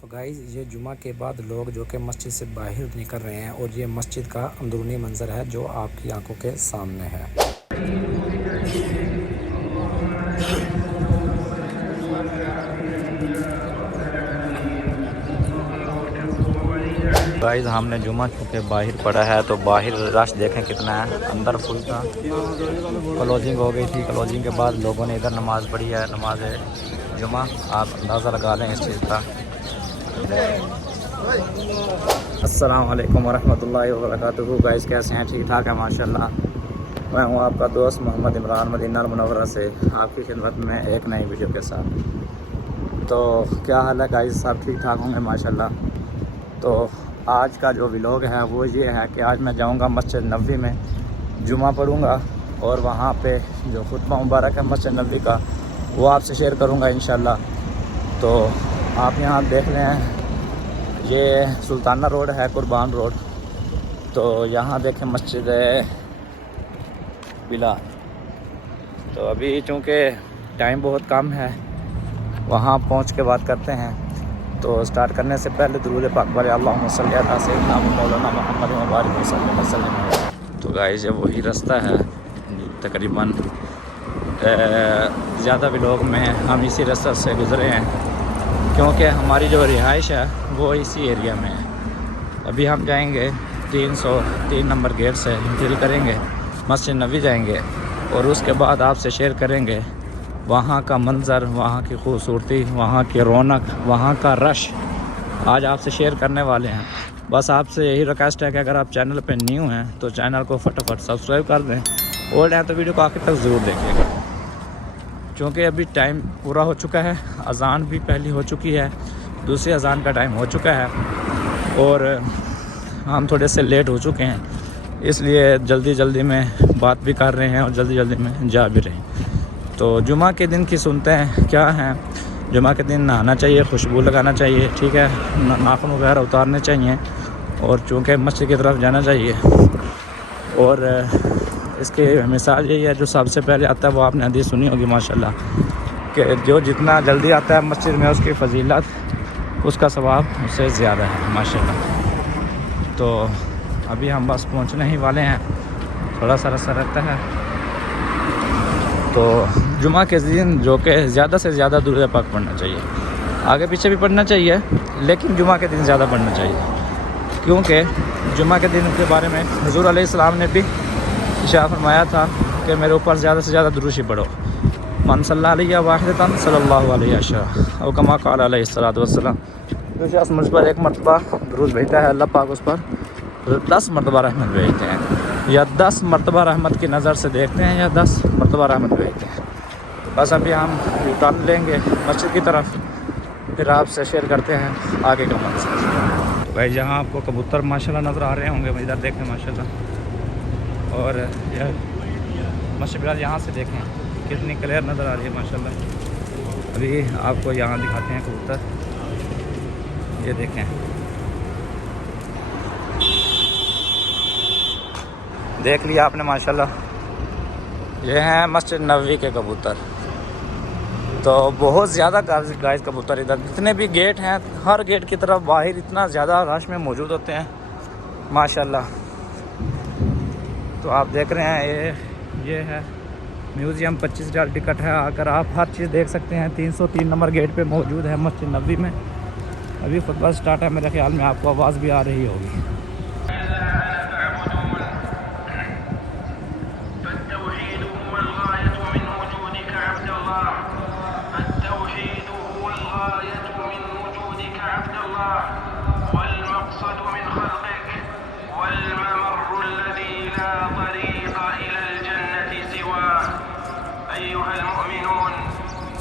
तो गाइस ये जुमा के बाद लोग जो कि मस्जिद से बाहर निकल रहे हैं और ये मस्जिद का अंदरूनी मंज़र है जो आपकी आंखों के सामने है। गाइस हमने जुमा चूँकि बाहर पड़ा है तो बाहर रश देखें कितना है। अंदर फुल था, क्लोजिंग हो गई थी। क्लोजिंग के बाद लोगों ने इधर नमाज़ पढ़ी है, नमाज जुमा। आप अंदाज़ा लगा लें इस चीज़ का। अस्सलाम वालेकुम वरहमतुल्लाहि वबरकातुहू। गाइस कैसे हैं? ठीक ठाक है माशाल्लाह। मैं हूं आपका दोस्त मोहम्मद इमरान मदीना मुनव्वरा से आपकी खिदमत में एक नई वीडियो के साथ। तो क्या हाल है गाइस? सब ठीक ठाक होंगे माशाल्लाह। तो आज का जो व्लॉग है वो ये है कि आज मैं जाऊंगा मस्जिद नबवी में, जुमा पढ़ूंगा और वहाँ पे जो खुतबा मुबारक है मस्जिद नबवी का वो आपसे शेयर करूंगा इंशाल्लाह। तो आप यहाँ देख लें, ये सुल्ताना रोड है, कुर्बान रोड। तो यहाँ देखें मस्जिद बिलाल। तो अभी चूँकि टाइम बहुत कम है, वहाँ पहुँच के बात करते हैं। तो स्टार्ट करने से पहले दुरूद पाक पढ़े, अल्लाहुम्मा सल्ली अला सय्यिदिना मौलाना मुहम्मद व बारिक वसल्लम। तो गाइस ये वही रास्ता है, तकरीबन ज़्यादा व्लॉग में हम इसी रास्ते से गुज़रे हैं क्योंकि हमारी जो रिहाइश है वो इसी एरिया में है। अभी हम जाएंगे 303 नंबर गेट से एंट्री करेंगे, मस्जिद नबी जाएंगे और उसके बाद आपसे शेयर करेंगे वहाँ का मंज़र, वहाँ की खूबसूरती, वहाँ की रौनक, वहाँ का रश आज आपसे शेयर करने वाले हैं। बस आपसे यही रिक्वेस्ट है कि अगर आप चैनल पे न्यू हैं तो चैनल को फटाफट सब्सक्राइब कर दें, ओल्ड हैं तो वीडियो को आखिर तक ज़रूर देखिएगा क्योंकि अभी टाइम पूरा हो चुका है। अज़ान भी पहली हो चुकी है, दूसरी अज़ान का टाइम हो चुका है और हम थोड़े से लेट हो चुके हैं, इसलिए जल्दी जल्दी में बात भी कर रहे हैं और जल्दी जल्दी में जा भी रहे हैं। तो जुमा के दिन की सुनते हैं क्या हैं। जुमा के दिन नहाना चाहिए, खुशबू लगाना चाहिए, ठीक है, नाखून वगैरह उतारने चाहिए और चूँकि मस्जिद की तरफ जाना चाहिए। और इसकी मिसाल यही है, जो सबसे पहले आता है वो आपने हदीस सुनी होगी माशाल्लाह कि जो जितना जल्दी आता है मस्जिद में उसकी फजीलत, उसका सवाब उससे ज़्यादा है माशाल्लाह। तो अभी हम बस पहुंचने ही वाले हैं, थोड़ा सा रास्ता रहता है। तो जुमा के दिन जो कि ज़्यादा से ज़्यादा दुरूद पाक पढ़ना चाहिए, आगे पीछे भी पढ़ना चाहिए लेकिन जुमा के दिन ज़्यादा पढ़ना चाहिए क्योंकि जुमा के दिन के बारे में हुज़ूर अलैहिस्सलाम ने भी इरशाद फरमाया था कि मेरे ऊपर ज़्यादा से ज़्यादा दुरूद पढ़ो। मन सल्ला अलैहि वाहिदतन सल्लल्लाहु अलैहि वसल्लम और कमा क़ाल अलैहिस्सलातु वस्सलाम। जो शख्स मुझ पर एक मरतबा दुरूद भेजता है अल्लाह पाक उस पर 10 मरतबा रहमत भेजते हैं, या 10 मरतबा रहमत की नज़र से देखते हैं या 10 मरतबा रहमत भेजते हैं। बस अभी हम टर्न लेंगे मस्जिद की तरफ, फिर आपसे शेयर करते हैं आगे का मंज़र। तो भाई जहाँ आपको कबूतर माशाल्लाह नज़र आ रहे होंगे, इधर देखें माशाल्लाह। और यह मस्जिद बिलाल यहाँ से देखें कितनी क्लियर नज़र आ रही है माशाल्लाह। अभी आपको यहाँ दिखाते हैं कबूतर, ये देखें, देख लिया आपने माशाल्लाह। ये हैं मस्जिद नबवी के कबूतर। तो बहुत ज़्यादा गाइस कबूतर इधर, जितने भी गेट हैं हर गेट की तरफ बाहर इतना ज़्यादा रश में मौजूद होते हैं माशाल्लाह। तो आप देख रहे हैं ये है म्यूज़ियम, 25 रियाल टिकट है, आकर आप हर चीज़ देख सकते हैं। 303 नंबर गेट पे मौजूद है मस्जिद नबवी में। अभी खुतबा स्टार्ट है, मेरे ख्याल में आपको आवाज़ भी आ रही होगी।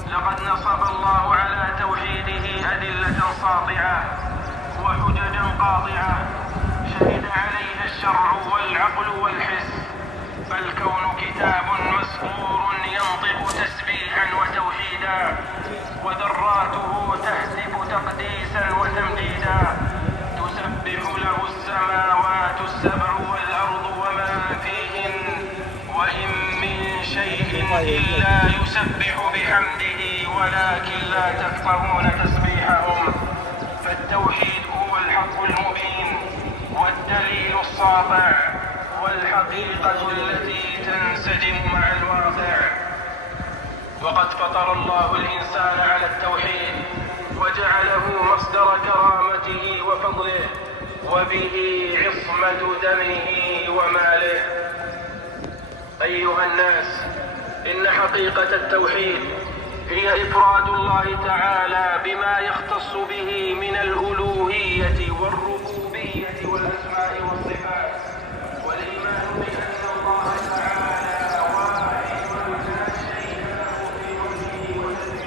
لقد نصب الله على توحيده أدلة ساطعة وحججا قاطعة شهد عليها الشرع والعقل والحس، فالكون كتاب مسطور ينطق تسبيحا وتوحيدا وذراته تهتف تقديسا وتمجيدا، تسبح له السماوات السبع والأرض ومن فيهن وإن من شيء إلا يسبح بحمده ولكن لا تفقهون تسبيحهم لقد فطر الله الإنسان على التوحيد وجعله مصدر كرامته وفضله وبه عصمة دمه وماله. أيها الناس، إن حقيقة التوحيد هي إفراد الله تعالى بما يختص به من الألوهية والربوبية والأسماء والصفات، والإيمان بأن الله تعالى واحد لا شريك له في ملكه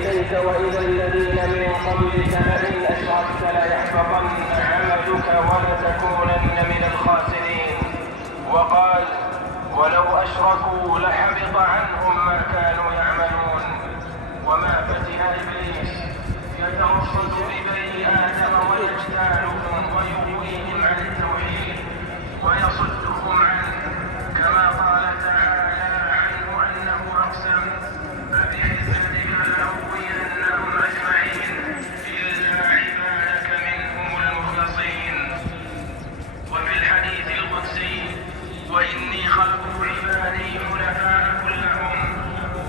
وتدبيره، وإلى الذين من قبلك لئن أشركت ليحبطن عملك ولتكونن من الخاسرين. وقال: ولو أشركوا لحبط عنهم ما كانوا يعملون. وما فتن إبليس يترصد ببني آدم ويجتالهم ويغويهم عن التوحيد ويصدهم عنه، كما قال تعالى عنه أنه أقسم: فبعزتك لأغوينهم أجمعين إلا عبادك منهم المخلصين. وفي الحديث القدسي: وإني خلقت عبادي حنفاء كلهم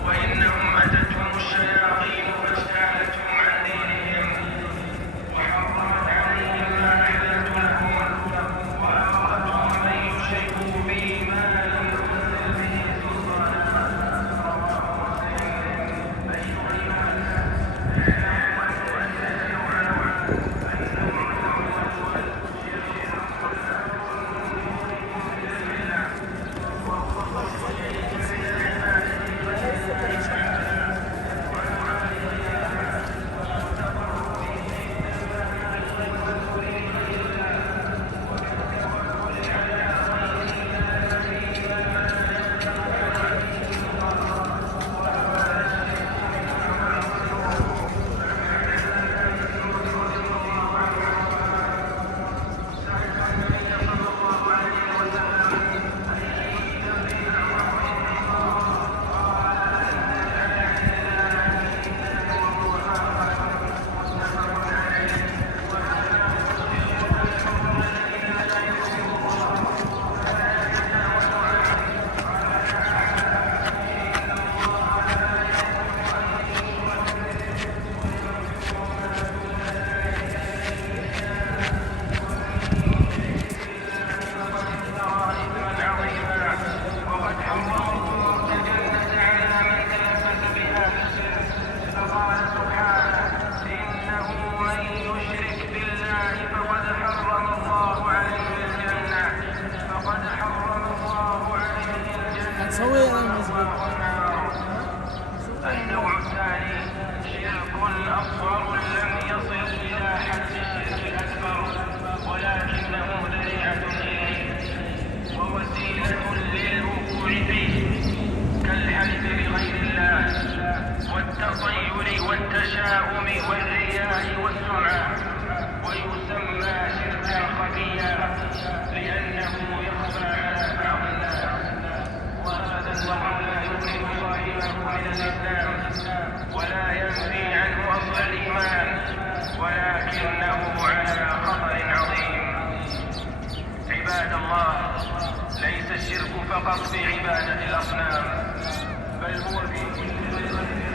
وإن التكبر والتشاؤم والرياء والسمعة، ويسمى شركا خفيا لأنه يخفى على بعض الناس، وهذا لا يخرج صاحبه من الإسلام ولا ينفي عنه أصل الإيمان، ولكنه على خطر عظيم. عباد الله، ليس الشرك فقط في عبادة الأصنام، بل هو في كل